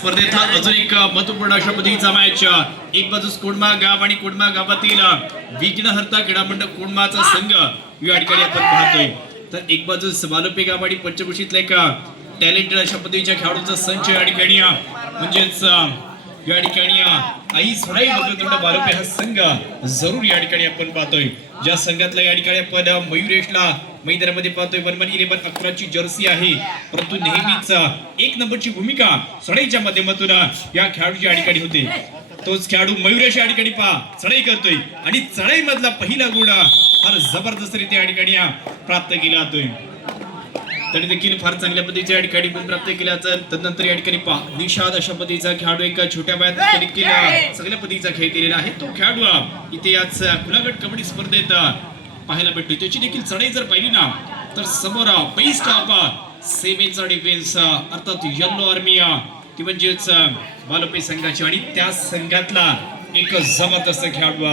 स्पर्धेतला अजून एक महत्वपूर्ण अशा पद्धतीचा मॅच एक बाजूस कोडमा गाव आणि कोडमा गावातील विघ्नहर्ता क्रीडा मंडळ कोडमाचा संघ या ठिकाणी आपण पाहतोय, तर एक बाजूस वालोपे गाव आणि पंचकृषीतला एक टॅलेंटेड अशा पद्धतीच्या खेळाडूंचा संच या ठिकाणी म्हणजेच या ठिकाणी आई सोनाई भगवंत वालोपे हा संघ जरूर या ठिकाणी आपण पाहतोय, ज्या संघातला या ठिकाणी आपण मयुरेशला मैदानामध्ये पाहतोय. 11 अकराची जर्सी आहे, परंतु नेहमीच एक नंबरची भूमिका सडाईच्या माध्यमातून या खेळाडूची या ठिकाणी होते. तोच खेळाडू मयुरेश या ठिकाणी चढाई करतोय आणि चढाई मधला पहिला गुण फार जबरदस्त रित्या या ठिकाणी प्राप्त केला जातोय. तरी देखील फार चांगल्या पद्धतीच्या या ठिकाणी गुण प्राप्त केल्याचं तदनंतर या ठिकाणी निषाद अशा पद्धतीचा खेळाडू एका छोट्या वयात देखील सगळ्या पद्धतीचा खेळ केलेला आहे. तो खेळाडू इथे याच खुलागट कबड्डी स्पर्धेत पाहायला भेटतो. त्याची देखील चढाई जर पाहिली ना तर समोर बेस्ट ऑफ सेवेचा डिफेन्स अर्थात येलो आर्मी ती म्हणजेच वालोपे संघाची आणि त्या संघातला एक जबरदस्त खेळाडू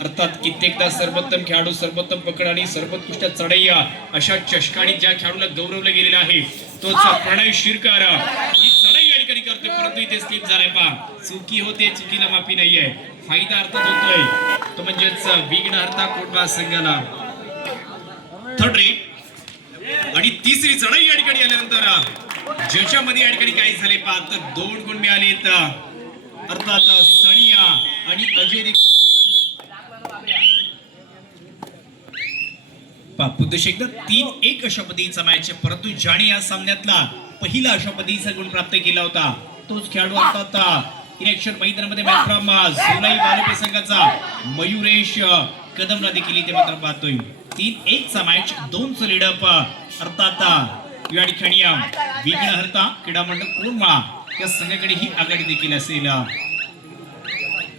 अर्थात कित्येकदा सर्वोत्तम खेळाडू, सर्वोत्तम पकड आणि सर्वोत्कृष्ट चढाई अशा चषकाने ज्या खेळाडूला गौरवलं गेलेलं आहे तोच प्रणय शिरकर ही चढाई या ठिकाणी करतोय, परंतु इथे स्लिप झालाय. चुकी होते, चुकीला माफी नाहीये. फायदा अर्थात होतोय तो म्हणजेच विघ्नहर्ता कोडमा संघाला. थर्ड रे आणि तिसरी चढाई या ठिकाणी आल्यानंतर ज्याच्यामध्ये या ठिकाणी काय झाले तर 2 गुण मिळालेत अर्थात सनिया आणि अजय पुदेश एकदा 3-1 अशा पद्धतीचा मॅच, परंतु ज्याने या सामन्यातला पहिला अशा पद्धतीचा गुण प्राप्त केला होता तोच खेळाडू अर्थात इलेक्शन मैदानामध्ये मॅच फ्रॉम सोलाई वालोपे संघाचा मयुरेश कदमला देखील इथे मात्र पाहतोय. 3-1 चा मॅच, 2चं लीडअप अर्थात या ठिकाणी विघ्नहर्ता क्रीडा मंडळ कोडमा या संघाकडे ही आघाडी देखील असेल.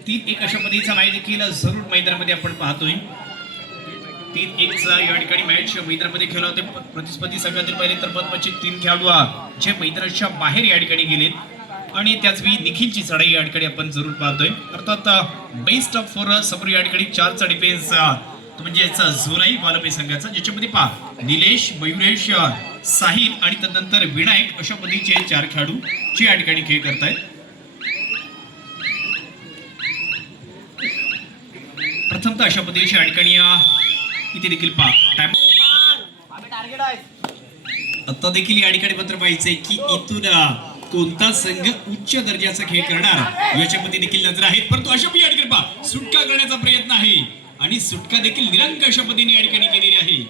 3-1 अशा पद्धतीचा मॅच देखील जरूर मैदानामध्ये आपण पाहतोय. 3-1 चा या ठिकाणी मॅच मैदानामध्ये खेळला होते. प्रतिस्पर्धी संघातील पहिले तर महत्त्वाचे 3 खेळाडू जे मैदानाच्या बाहेर या ठिकाणी गेलेत आणि त्याचवेळी निखिलची चढाई या ठिकाणी आपण जरूर पाहतोय. अर्थात बेस्ट ऑफ 4 समोर या ठिकाणी 4चा डिफेन्स तो म्हणजे झोलाई वालोपे संघाचा, ज्याच्यामध्ये निलेश, मयुरेश, साहिल आणि तदनंतर विनायक अशा पद्धतीचे 4 खेळाडू जे या ठिकाणी खेळ करतायत. प्रथमतः अशा पद्धतीच्या या ठिकाणी इथे देखील आता देखील या ठिकाणी मात्र पाहिजे की इथून कोणता संघ उच्च दर्जाचा खेळ करणार याच्यामध्ये देखील नजर आहेत, परंतु अशा या ठिकाणी सुटका करण्याचा प्रयत्न आहे आणि सुटका देखील निरंक अशा पद्धतीने या ठिकाणी केलेली आहे.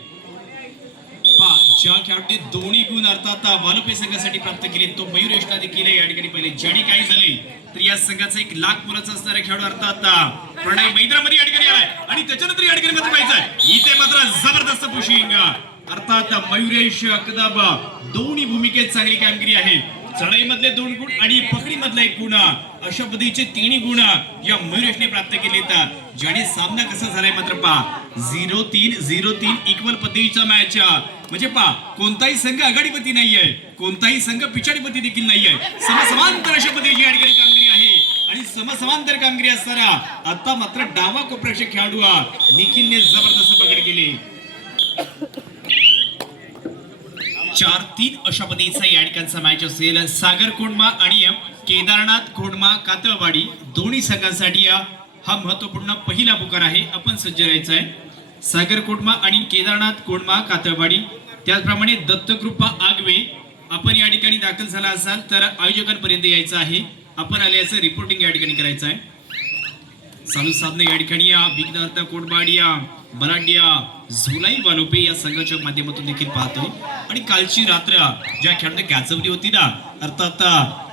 ज्या खेळाडूने दोन्ही गुण अर्थात वालोपे संघासाठी प्राप्त केले तो मयुरेशला देखील या ठिकाणी पहिले. ज्याने काय झाले तर या संघाचा 1 लाख मोलाचा असणारा खेळाडू अर्थात प्रणय मैदानामध्ये या ठिकाणी आलाय आणि त्याच्यानंतर या ठिकाणी मात्र पाहिजे इथे मात्र जबरदस्त पुशिंग अर्थात मयुरेश कदम दोन्ही भूमिकेत चांगली कामगिरी आहे. चढाई मधले 2 गुण आणि पकडी मधला 1 गुण अशा पद्धतीचे 3 गुण या मयुरेशने प्राप्त केलेत. ज्याने सामना कसा झालाय मात्र 0-3 इक्वल पद्धतीचा मॅच, म्हणजे कोणताही संघ आघाडीपती नाहीये, कोणताही संघ पिछाडीपती देखील नाहीये. समसमांतर अशा पद्धतीची या ठिकाणी कामगिरी आहे आणि समसमांतर कामगिरी असताना आता मात्र डावा कोपऱ्याचे खेळाडू निखिलने जबरदस्त पकड केली. 4-3 अशा पद्धतीचा या ठिकाणचा मॅच असेल. सागर कोडमा आणि केदारनाथ कोडमा कातळवाडी दोन्ही संघांसाठी हा महत्वपूर्ण पहिला पुकार आहे. आपण सज्ज राहायचं आहे. सागर कोडमा आणि केदारनाथ कोडमा कातळवाडी, त्याचप्रमाणे दत्तकृपा आगवे आपण या ठिकाणी दाखल झाला असाल तर आयोजकांपर्यंत यायचं आहे. आपण आल्याचं रिपोर्टिंग या ठिकाणी करायचं आहे. चालू साधनं या ठिकाणी विघ्नहर्ता कोडमाडिया बलांडिया झोलाई वालोपे या संघाच्या माध्यमातून देखील पाहतोय. आणि कालची रात्र ज्या खेळाडू गाजवली होती ना अर्थात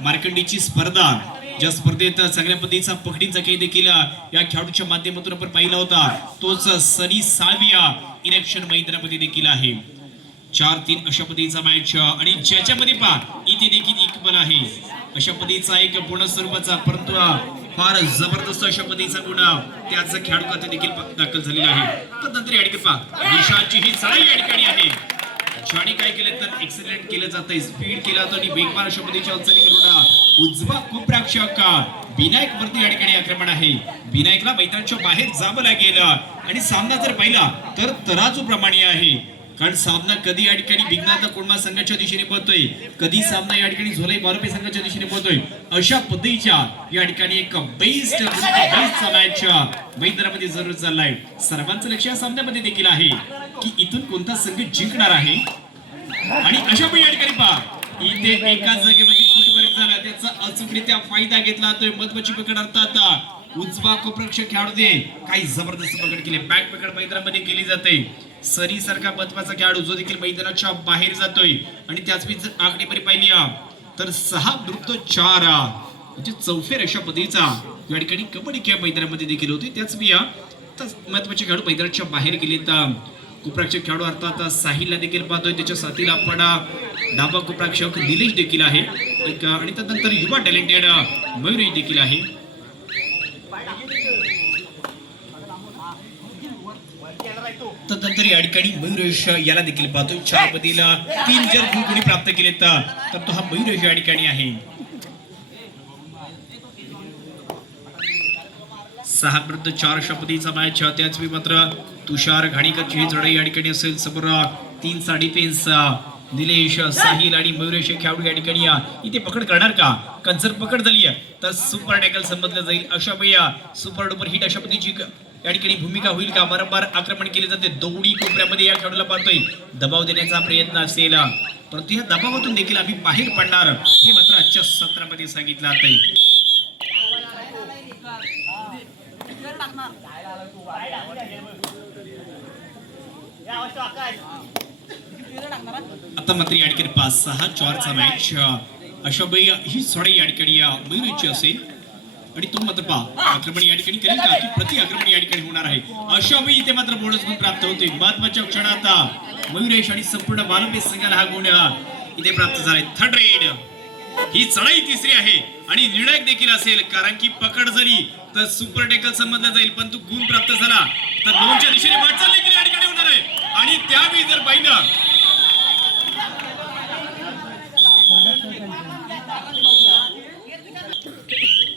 मार्कंडीची स्पर्धा, ज्या स्पर्धेत चांगल्या पद्धतीचा पकडीचा खेळ देखील या खेळाडूच्या माध्यमातून आपण पाहिला होता तोच सनी साळविया इलेक्शन मैदानामध्ये देखील आहे. 4-3 अशा पद्धतीचा मॅच आणि ज्याच्यामध्ये इथे देखील इक्वल आहे अशा पद्धतीचा एक पूर्ण स्वरूपाचा परंतु फार जबरदस्त अशा पद्धतीचा गुण त्याचा खेळाडू खाते देखील दाखल झालेला आहे. तदनंतर या ठिकाणी निशाची ही चढाई या ठिकाणी आहे. ज्याने काय केलं तर एक्सेलरेट केलं जातंय, स्पीड केला जातो आणि वेगवान अशा पद्धतीच्या हालचाली करून उजवा कोपराक्षक विनायक वरती या ठिकाणी आक्रमण आहे. विनायकला मैदानाच्या बाहेर जावं लागेल आणि सामना जर पाहिला तर तराजू प्रमाणे आहे. कारण सामना कधी या ठिकाणी विघ्नार्थ कोडमा संघाच्या दिशेने पळतोय, कधी सामना या ठिकाणी झोलाई बालोपे संघाच्या दिशेने पळतोय. अशा पद्धतीच्या या ठिकाणी एक बेस्टचा मॅच मैदानामध्ये जरूर चाललाय. सर्वांचं लक्ष या सामन्यामध्ये देखील आहे की इथून कोणता संघ जिंकणार आहे. आणि अशा पण या ठिकाणी पहा, इथे एकाच जागेमध्ये फुटवर्क झाला, त्याचा अचूकरित्या फायदा घेतला जातोय. महत्वाची पकड अर्थात उजवा कोपरक्षक खेळाडूने काही जबरदस्त पकड केली. बॅक पकड मैदानामध्ये केली जाते. सरी सारखा महत्वाचा खेळाडू जो देखील मैदानाच्या बाहेर जातोय. आणि त्याच मी जर आकडेवारी पाहिली तर 6-4 म्हणजे चौफेर अशा पद्धतीचा या ठिकाणी कबड्डी खेळ मैदानामध्ये देखील होते. त्याच मी महत्वाचे खेळाडू मैदानाच्या बाहेर गेलेत. कोपरक्षक खेळाडू अर्थात साहिलला देखील पाहतोय. त्याच्या साथीला आपण डाबा कोपरक्षक निलेश देखील आहे आणि त्यानंतर युवा टॅलेंटेड मयुरेश देखील आहे. तदनंतर या ठिकाणी मयुरेश याला देखील पाहतोय. 4 मधील 3 जर गुण कोणी प्राप्त केलेत तर तो हा मयुरेश या ठिकाणी आहे. 6-4 अशा पद्धतीचा मॅच. त्याच मी मात्र तुषार घाणीकरची ही लढाई या ठिकाणी असेल. समोर 3 साडेपेन्स निलेश, साहिल आणि मयुरेश खेळाडू या ठिकाणी इथे पकड करणार का? कारण जर पकड झाली तर सुपर टॅकल समजलं जाईल. अशा वेळा सुपर डुपर हिट अशा पद्धतीची या ठिकाणी भूमिका होईल का? वारंवार आक्रमण केले जाते. दोन्ही कोपऱ्यामध्ये या खेळाडूला पाहतोय. दबाव देण्याचा प्रयत्न असेल परंतु या दबावातून देखील आम्ही बाहेर पडणार हे मात्र आजच्या सत्रामध्ये सांगितलं आहे. आता मात्र या ठिकाणी 5-6-4 मॅच. अशा वेळी ही सोडा या ठिकाणी मयुरेशची असेल आणि तो मात्र पहा आक्रमण या ठिकाणी करेल का की प्रति आक्रमण या ठिकाणी होणार आहे. अशा वेळी इथे मात्र बोनस गुण प्राप्त होते. महत्वाच्या क्षणात मयुरेश आणि संपूर्ण बालोपे संघाला हा गुण इथे प्राप्त झालाय. 3rd red. ही चढाई तिसरी आहे आणि निर्णायक देखील असेल कारण की पकड झाली तर सुपर टॅकल समजला जाईल पण तो गुण प्राप्त झाला तर 2च्या दिशेने वाटचाल देखील या ठिकाणी होणार आहे. आणि त्यावेळी जर पाहिलं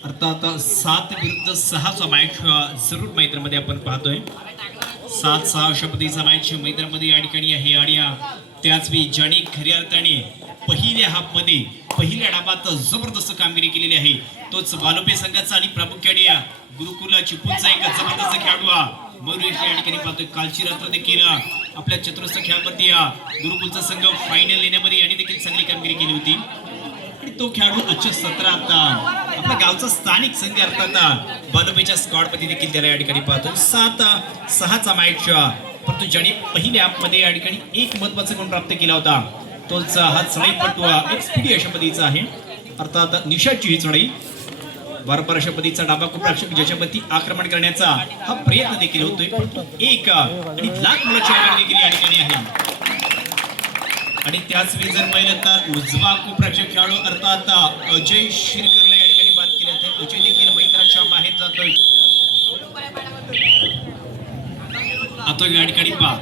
अर्थात 7-6चा मॅच जरूर मैदानामध्ये आपण पाहतोय. 7-6 अशा पद्धतीचा मॅच मैदानामध्ये या ठिकाणी आहे. आणि त्याच वेळी ज्याने खऱ्या अर्थाने पहिल्या डाबात जबरदस्त कामगिरी केलेली आहे तोच बालोपे संघाचा आणि प्रामुख्याने गुरुकुल चिपळूणचा एक जबरदस्त खेळाडू मयुरेश या ठिकाणी पाहतोय. कालची रात्र देखील आपल्या चतुरस्र खेळामध्ये गुरुकुलचा संघ फायनल येण्यामध्ये यांनी देखील चांगली कामगिरी केली होती. आणि तो खेळाडू आजच्या सत्रात आपल्या गावचा स्थानिक संघ अर्थात बालोपेच्या स्क्वॉड मध्ये देखील त्याला या ठिकाणी पाहतो. 7-6चा मॅच. परंतु ज्याने पहिल्या मध्ये या ठिकाणी एक महत्वाचा गुण प्राप्त केला होता तोच हा चढाईपटू एक्सपीडी अशा पद्धतीचा आहे. अर्थात निशाची ही चढाई वारंवार अशा पद्धतीचा डाबा कोपरक्षक ज्याच्यावरती आक्रमण करण्याचा हा प्रयत्न देखील होतोय. परंतु एक आणि लाख मुलाची आघाडी देखील या ठिकाणी आहे. आणि त्याच वेळी जर पाहिलं तर उजवा कोपरक्षक खेळाडू अर्थात अजय शिरकरला या ठिकाणी बाद केले होते. अजय देखील मैदानाच्या बाहेर जातोय. आता या ठिकाणी पहा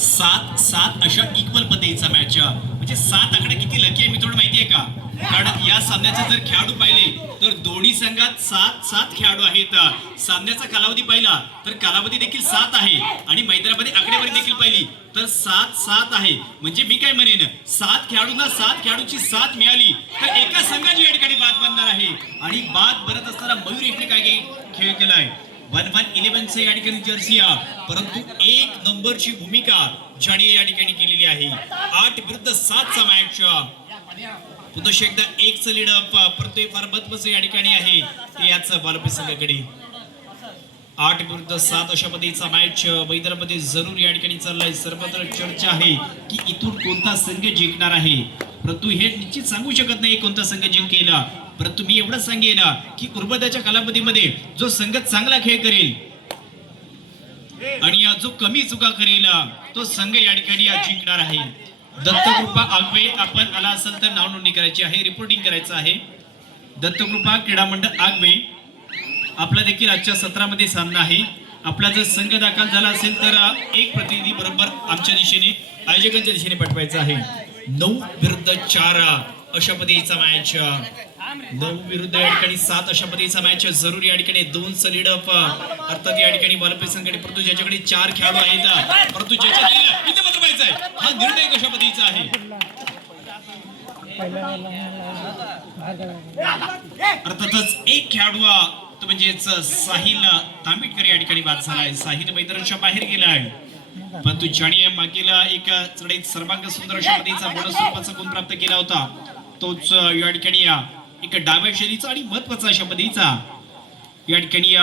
7-7 अशा इक्वल पद्धतीचा मॅच. म्हणजे 7 आकडा किती लकी आहे मित्रांनो माहिती आहे का? कारण या सामन्याचे जर खेळाडू पाहिले तर दोन्ही संघात 7-7 खेळाडू आहेत. सामन्याचा कालावधी पाहिला तर कालावधी देखील 7 आहे आणि मैदानामध्ये आकडेवारी देखील पाहिली तर 7-7 आहे. म्हणजे मी काय म्हणेन 7 खेळाडूंना 7 खेळाडूची साथ मिळाली तर एका संघाची या ठिकाणी बाद बनणार आहे. आणि बाद बनत असताना मयुरेशने काय खेळ केलाय 1-1-11 या ठिकाणी जर्सी परंतु 1 नंबरची भूमिका ज्याने या ठिकाणी केलेली आहे. 8-7चा मॅच. पुन्हा एकदा 1चं लीड अप परंतु फार महत्वाचं या ठिकाणी आहे ते याच बालोपे संघाकडे. 8-7 अशा पद्धतीचा मॅच मैदानामध्ये जरूर या ठिकाणी चाललाय. सर्वत्र चर्चा आहे की इथून कोणता संघ जिंकणार आहे. परंतु हे निश्चित सांगू शकत नाही कोणता संघ जिंकेल. परंतु मी एवढं सांगेन की उर्बदाच्या कालावधीमध्ये जो संघ चांगला खेळ करेल आणि जो कमी चुका करेल तो संघ या ठिकाणी जिंकणार आहे. दत्तकृपा आगवे आपण आला असेल तर नाव नोंदणी करायची आहे, रिपोर्टिंग करायचं आहे. दत्तकृपा क्रीडा मंडळ आगवे आपला देखील आजच्या सत्रामध्ये सामना आहे. आपला जर संघ दाखल झाला असेल तर एक प्रतिनिधी बरोबर आमच्या दिशेने आयोजकांच्या दिशेने पाठवायचा आहे. 9-4 अशा पद्धतीचा मॅच. 9 विरुद्ध या ठिकाणी 7 अशा पद्धतीचा मॅच जरूर या ठिकाणी 2चं लीड अप अर्थात या ठिकाणी बालोपे संघाने परंतु ज्याच्याकडे 4 खेळाडू आहेत परंतु ज्याच्यातील इथे मात्र व्हायचा आहे, हा निर्णय कशा पद्धतीचा आहे. अर्थातच एक खेळाडू तो म्हणजेच साहिल तांबिटकर या ठिकाणी बाद झालाय. साहिल मैदानाच्या बाहेर गेलाय, परंतु जाणीय मागील एक चढाईत सर्वांग सुंदर अशा पद्धतीचा बोनस स्वरूपाचा गुण प्राप्त केला होता. तोच या ठिकाणी एक डाव्या शैलीचा आणि महत्वाचा अशा पद्धतीचा या ठिकाणी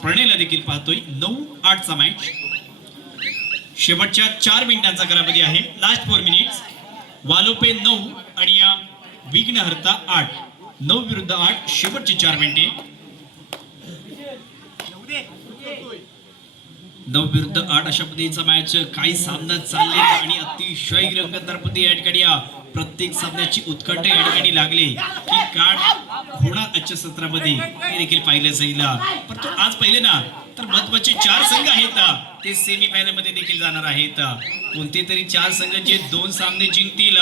प्रणयला देखील पाहतोय. 9-8 चा मॅच, शेवटच्या 4 मिनिटांचा कालावधी आहे. Last 4 minutes. वालोपे 9 आणि विघ्नहर्ता 8. 9 विरुद्ध 8, शेवटची 4 मिनिटे. 9 विरुद्ध 8 अशा पद्धतीचा मॅच. काही सामना चालले आणि अतिशय रंगतदार पद्धती या ठिकाणी प्रत्येक सामन्याची उत्कंठ या ठिकाणी लागली की काय होणार आजच्या सत्रामध्ये ते देखील पाहिलं जाईल. परंतु आज पाहिले ना तर महत्वाचे 4 संघ आहेत ते सेमी फायनल मध्ये देखील जाणार आहेत. कोणते तरी 4 संघ जे 2 सामने जिंकतील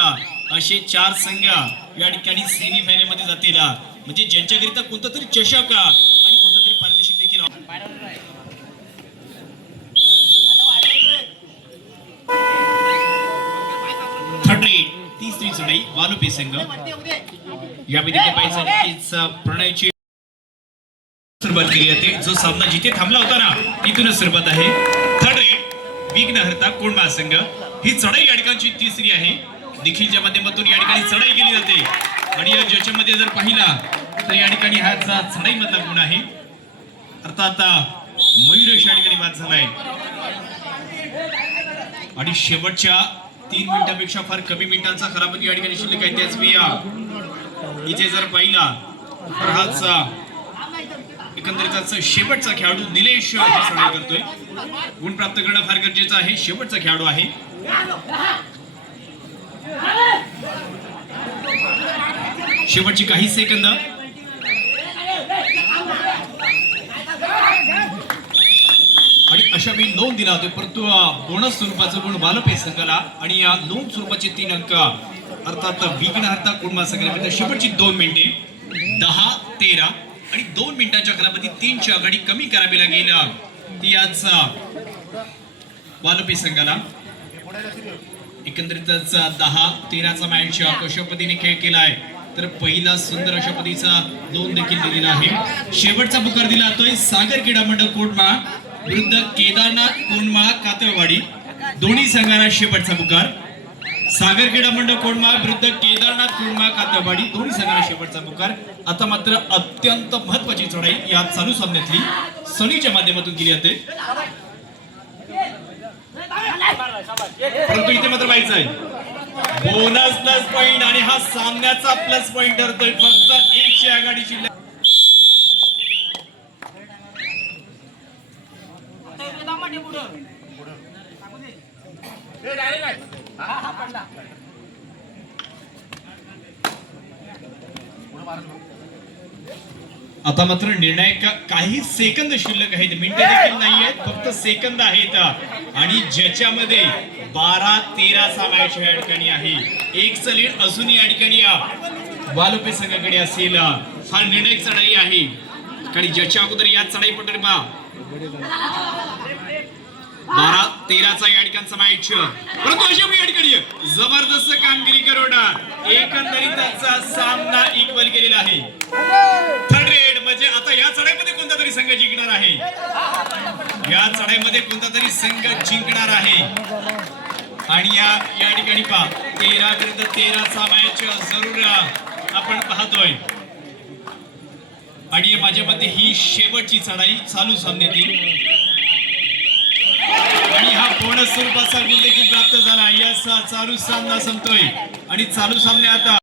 असे 4 संघ या ठिकाणी सेमी फायनल मध्ये जातील. म्हणजे ज्यांच्याकरिता कोणता तरी चषक आणि कोणतं तरी पारितोषिक देखील. थर्ड रेड, तिसरी चढाई वालोपे संघ यामध्ये प्रणयची सुरुवात केली जाते. जो सामना जिथे थांबला होता ना तिथूनच सुरुवात आहे. थर्ड रेड विघ्नहर्ता कोंडमा संघ. ही चढाई या ठिकाणची तिसरी आहे. निखिलच्या माध्यमातून या ठिकाणी चढाई केली जाते आणि ज्याच्यामध्ये जर पाहिला तर या ठिकाणी हा चढाई मधला गुण आहे. अर्थात मयुरेश या ठिकाणी बाद झालाय आणि शेवटच्या 3 मिनिटांपेक्षा फार कमी मिनिटांचा खराब या ठिकाणी शिल्लक आहे. त्याच मी इथे जर पाहिला तर हाच एकंदरीत शेवटचा खेळाडू निलेश चढाई करतोय. गुण प्राप्त करणं फार गरजेचं आहे. शेवटचा खेळाडू आहे. शेवटची काही सेकंद. आणि अशा मी नोंद दिला होते, परंतु बोनस स्वरूपाचा गुण वालोपे संघाला आणि या नोंद स्वरूपाचे 3 अंक अर्थात विघ्नहर्ता कोंडमा संघाला. शेवटची 2 मिनिटे 10-13 आणि 2 मिनिटांच्या कालावधी 3 ची आघाडी कमी करावी लागेल ती आज वालोपे संघाला. एकंदरीतच 10-13 चा मॅच कशा पद्धतीने खेळ केलाय तर पहिला सुंदर अशा पद्धतीचा नोंद देखील दिलेला आहे. शेवटचा पुकार दिला जातोय सागर क्रीडा मंडळ कोंडमा विरुद्ध केदारनाथ कोंडमा कातळवाडी. दोन्ही संघांना शेवटचा पुकार. सागर क्रीडा मंडळ कोंडमा विरुद्ध केदारनाथ कोंडमा कातळवाडी, दोन्ही संघांना शेवटचा पुकार. आता मात्र अत्यंत महत्वाची चढाई या चालू सामन्यातली सनीच्या माध्यमातून केली जाते. परंतु इथे मात्र व्हायचं आहे बोनस प्लस पॉइंट आणि हा सामन्याचा प्लस पॉइंट ठरतोय. फक्त 1 ची आघाडी शिल्लक. आता मात्र निर्णायक काही सेकंद शिल्लक आहेत. मिनिटं देखील नाही आहेत, फक्त सेकंद आहेत आणि ज्याच्यामध्ये 12-13 चा मॅच या ठिकाणी आहे. 1 चं लीड अजून या ठिकाणी वालोपे संघाकडे असेल. हा निर्णायक चढाई आहे आणि ज्याच्या अगोदर या चढाई पटरी 12-13 चा या ठिकाणचा मॅच. परंतु अशा या ठिकाणी जबरदस्त कामगिरी करून एकंदरीत सामना इक्वल केलेला आहे. थर्ड रेड म्हणजे आता या चढाईमध्ये कोणता तरी संघ जिंकणार आहे. या चढाईमध्ये कोणता तरी संघ जिंकणार आहे आणि या ठिकाणी 13 विरुद्ध 13 चा मॅच जरूर आपण पाहतोय आणि माझ्या मते ही शेवटची चढाई चालू सामन्यातील आणि हा बोनस स्वरूपाचा गुण देखील प्राप्त झाला. या चालू सामना संपतोय आणि चालू सामने आता